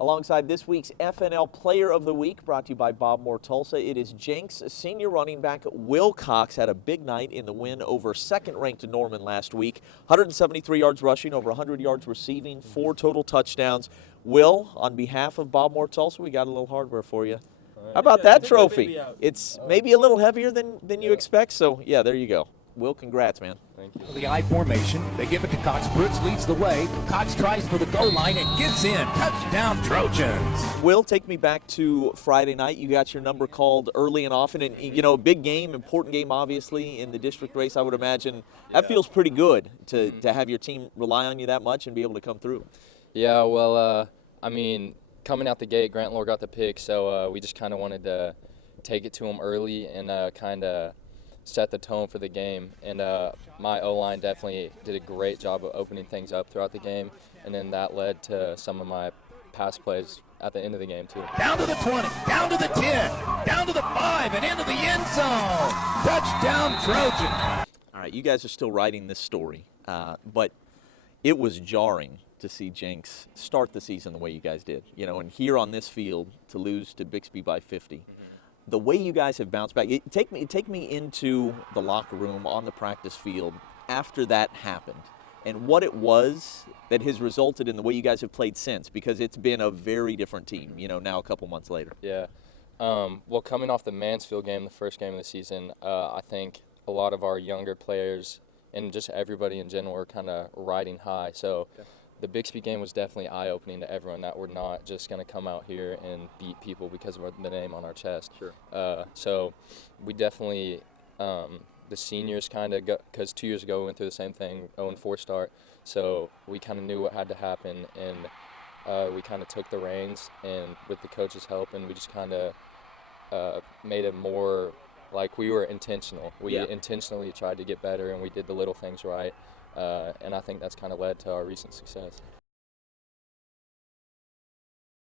Alongside this week's FNL Player of the Week, brought to you by Bob Moore Tulsa, it is Jenks senior running back Will Cox. Had a big night in the win over second-ranked Norman last week. 173 yards rushing, over 100 yards receiving, 4 total touchdowns. Will, on behalf of Bob Moore Tulsa, we got a little hardware for you. How about that trophy? It's maybe a little heavier than you expect, so yeah, there you go. Will, congrats, man. Thank you. The I formation, they give it to Cox. Brooks leads the way. Cox tries for the goal line and gets in. Touchdown, Trojans. Will, take me back to Friday night. You got your number called early and often, and you know, big game, important game, obviously, in the district race. I would imagine that feels pretty good to have your team rely on you that much and be able to come through. Yeah, well, I mean, coming out the gate, Grant Lohr got the pick, so we just kind of wanted to take it to him early and kind of set the tone for the game. And my O-line definitely did a great job of opening things up throughout the game, and then that led to some of my pass plays at the end of the game too. Down to the 20, down to the 10, down to the 5, and into the end zone. Touchdown, Trojan. All right, you guys are still writing this story, but it was jarring to see Jenks start the season the way you guys did. You know, and here on this field to lose to Bixby by 50. The way you guys have bounced back, take me into the locker room on the practice field after that happened and what it was that has resulted in the way you guys have played since, because it's been a very different team, you know, now a couple months later. Yeah. Well, coming off the Mansfield game, the first game of the season, I think a lot of our younger players and just everybody in general are kind of riding high. So the Bixby game was definitely eye-opening to everyone that we're not just going to come out here and beat people because of the name on our chest. Sure. So we definitely, the seniors kind of, because 2 years ago we went through the same thing, 0-4 start, so we kind of knew what had to happen, and we kind of took the reins, and with the coach's help, and we just kind of made it more like we were intentional. We intentionally tried to get better, and we did the little things right. And I think that's kind of led to our recent success.